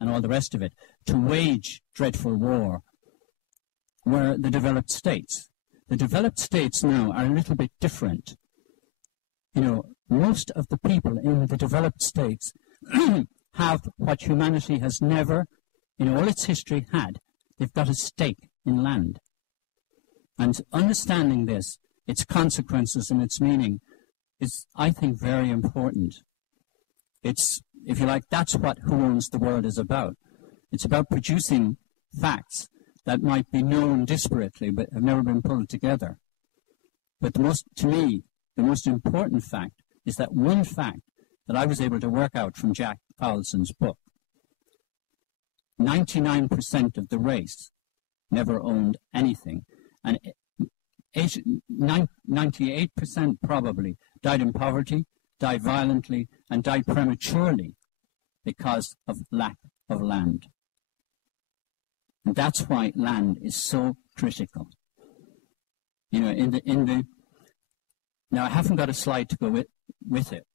and all the rest of it, to wage dreadful war, were the developed states. The developed states now are a little bit different. You know, most of the people in the developed states have what humanity has never, in all its history, had. They've got a stake in land. And understanding this, its consequences and its meaning, is, I think, very important. It's, if you like, that's what Who Owns the World is about. It's about producing facts that might be known disparately but have never been pulled together. But to me, the most important fact is that one fact that I was able to work out from Jack Powelson's book. 99% of the race never owned anything, and 98% probably died in poverty, died violently, and died prematurely because of lack of land. And that's why land is so critical. You know, now I haven't got a slide to go with it,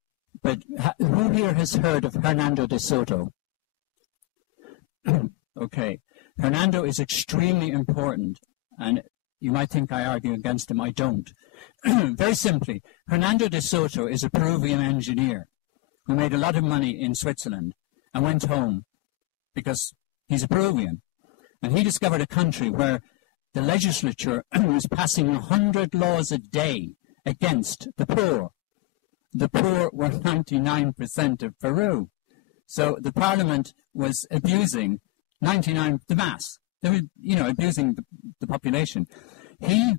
but who here has heard of Hernando de Soto? Okay. Hernando is extremely important, and you might think I argue against him. I don't. Very simply, Hernando de Soto is a Peruvian engineer who made a lot of money in Switzerland and went home because he's a Peruvian. And he discovered a country where the legislature was passing 100 laws a day against the poor. The poor were 99% of Peru. So the parliament was abusing the mass. They were, you know, abusing the population. He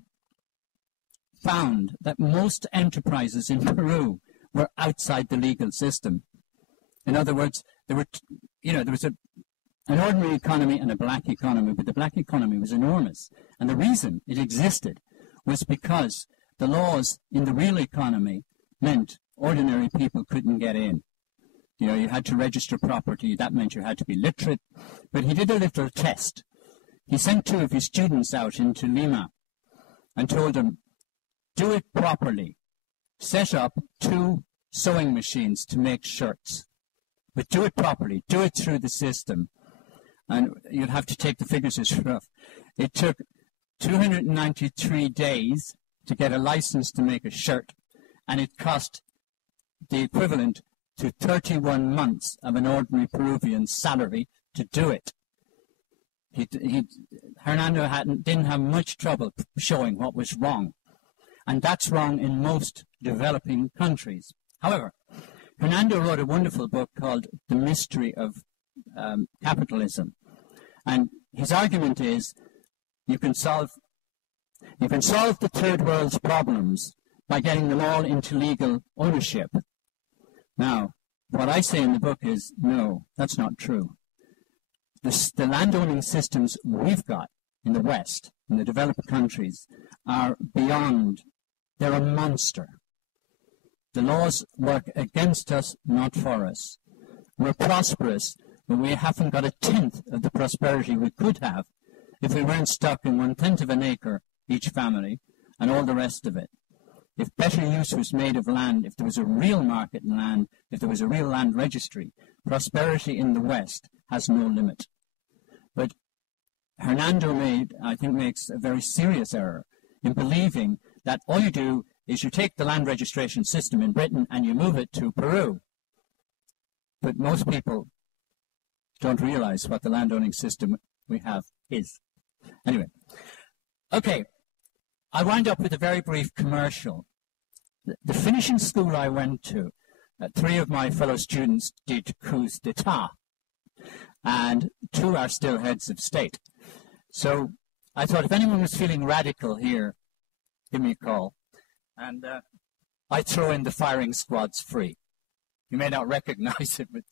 found that most enterprises in Peru were outside the legal system. In other words, there was an ordinary economy and a black economy, but the black economy was enormous. And the reason it existed was because the laws in the real economy meant ordinary people couldn't get in. You know, you had to register property. That meant you had to be literate. But he did a little test. He sent 2 of his students out into Lima and told them, do it properly. Set up 2 sewing machines to make shirts. But do it properly. Do it through the system. And you'll have to take the figures as rough. It took 293 days to get a license to make a shirt, and it cost the equivalent to 31 months of an ordinary Peruvian salary to do it. Hernando didn't have much trouble showing what was wrong. And that's wrong in most developing countries. However, Hernando wrote a wonderful book called The Mystery of Capitalism. And his argument is you can solve the third world's problems by getting them all into legal ownership. Now, what I say in the book is, no, that's not true. The landowning systems we've got in the West, in the developed countries, are beyond. They're a monster. The laws work against us, not for us. We're prosperous, but we haven't got 1/10 of the prosperity we could have if we weren't stuck in 1/10 of an acre, each family, and all the rest of it. If better use was made of land, if there was a real market in land, if there was a real land registry, prosperity in the West has no limit. But Hernando makes a very serious error in believing that all you do is you take the land registration system in Britain and you move it to Peru. But most people don't realize what the landowning system we have is. Anyway, okay. I wind up with a very brief commercial. The finishing school I went to, 3 of my fellow students did coups d'etat, and 2 are still heads of state. So I thought if anyone was feeling radical here, give me a call. And I throw in the firing squads free. You may not recognize it, but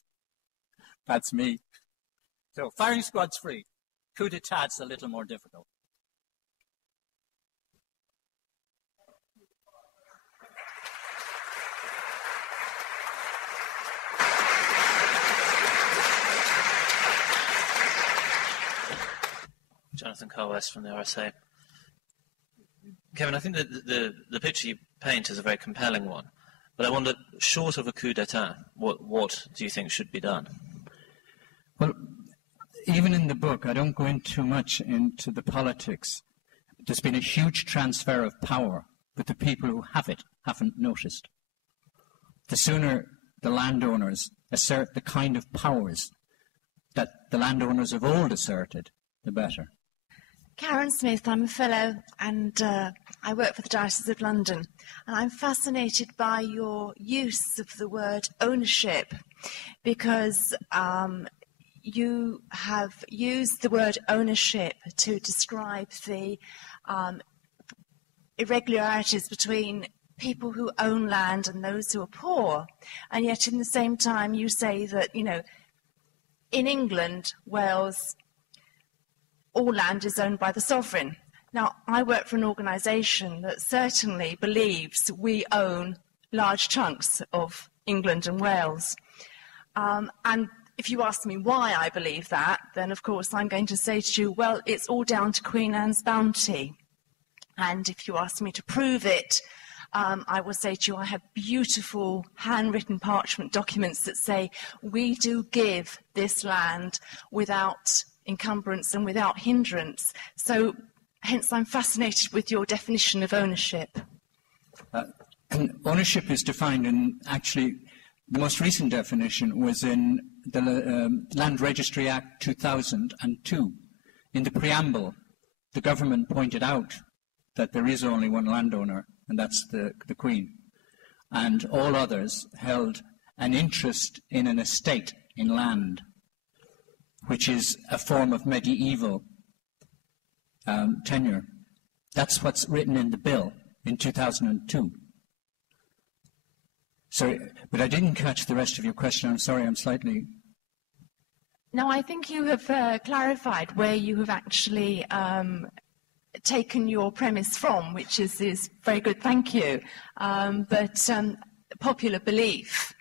that's me. So firing squads free. Coup d'etat's a little more difficult. Jonathan Carwest from the RSA. Kevin, I think that the picture you paint is a very compelling one, but I wonder, short of a coup d'etat, what do you think should be done? Well, even in the book, I don't go into much into the politics. There's been a huge transfer of power, but the people who have it haven't noticed. The sooner the landowners assert the kind of powers that the landowners of old asserted, the better. Karen Smith, I'm a fellow and I work for the Diocese of London, and I'm fascinated by your use of the word ownership, because you have used the word ownership to describe the irregularities between people who own land and those who are poor, and yet in the same time you say that, you know, in England, Wales, all land is owned by the sovereign. Now, I work for an organisation that certainly believes we own large chunks of England and Wales. And if you ask me why I believe that, then of course I'm going to say to you, well, it's all down to Queen Anne's bounty. And if you ask me to prove it, I will say to you, I have beautiful handwritten parchment documents that say we do give this land without encumbrance and without hindrance. So hence I'm fascinated with your definition of ownership. Ownership is defined in, actually, the most recent definition was in the Land Registry Act 2002. In the preamble, the government pointed out that there is only one landowner, and that's the Queen. And all others held an interest in an estate in land, which is a form of medieval tenure. That's what's written in the bill in 2002. Sorry, but I didn't catch the rest of your question. I'm sorry, I'm slightly... No, I think you have clarified where you have actually taken your premise from, which is very good, thank you. But popular belief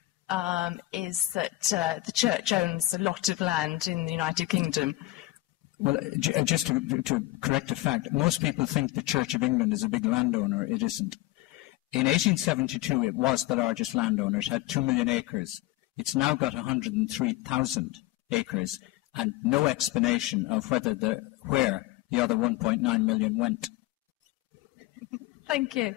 is that the Church owns a lot of land in the United Kingdom. Well, just to correct a fact, most people think the Church of England is a big landowner. It isn't. In 1872, it was the largest landowner. It had 2 million acres. It's now got 103,000 acres, and no explanation of where the other 1.9 million went. Thank you.